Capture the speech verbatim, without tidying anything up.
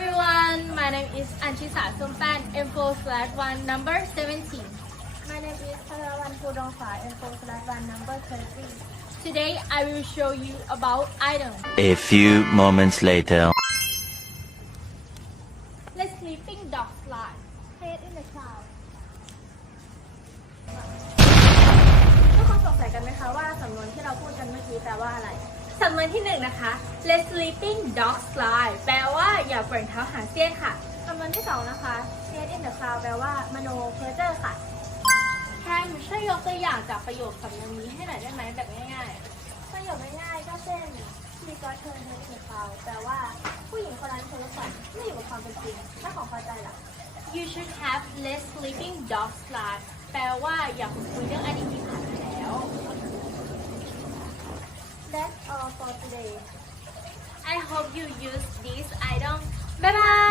everyone, my name is Anchisa Sompan, M four slash one number seventeen. My name is Tharawan Pudongfa, M four slash one number thirty. Today I will show you about items. A few moments later. Let's sleeping dog slide. Head in the cloud. ทุกคนสงสัยกันไหมคะว่าสำนวนที่เราพูดกันเมื่อกี้แปลว่าอะไร สำนวนที่หนึ่งนะคะ Let's sleeping dog slide แปลว่าอย่าเปิดเท้าหาเสี้ยนค่ะคำนวนที่สองนะคะ Head in the cloud แปลว่ามโนเพ้อเจ้อค่ะแทนช่วยยกตัวอย่างจากประโยคสำนวนนี้ให้หน่อยได้ไหมแบบง่ายประโยคง่ายๆก็เช่น She got her head in the cloud แปลว่าผู้หญิงคนนั้นเพ้อฝันไม่อยู่กับความเป็นจริงถ้าของพอใจล่ะๆ You should have less sleeping dog slide แปลว่าอย่าคุยเรื่องอดีตที่ผ่านมาแล้ว That's all for today. I hope you use these items. Bye bye.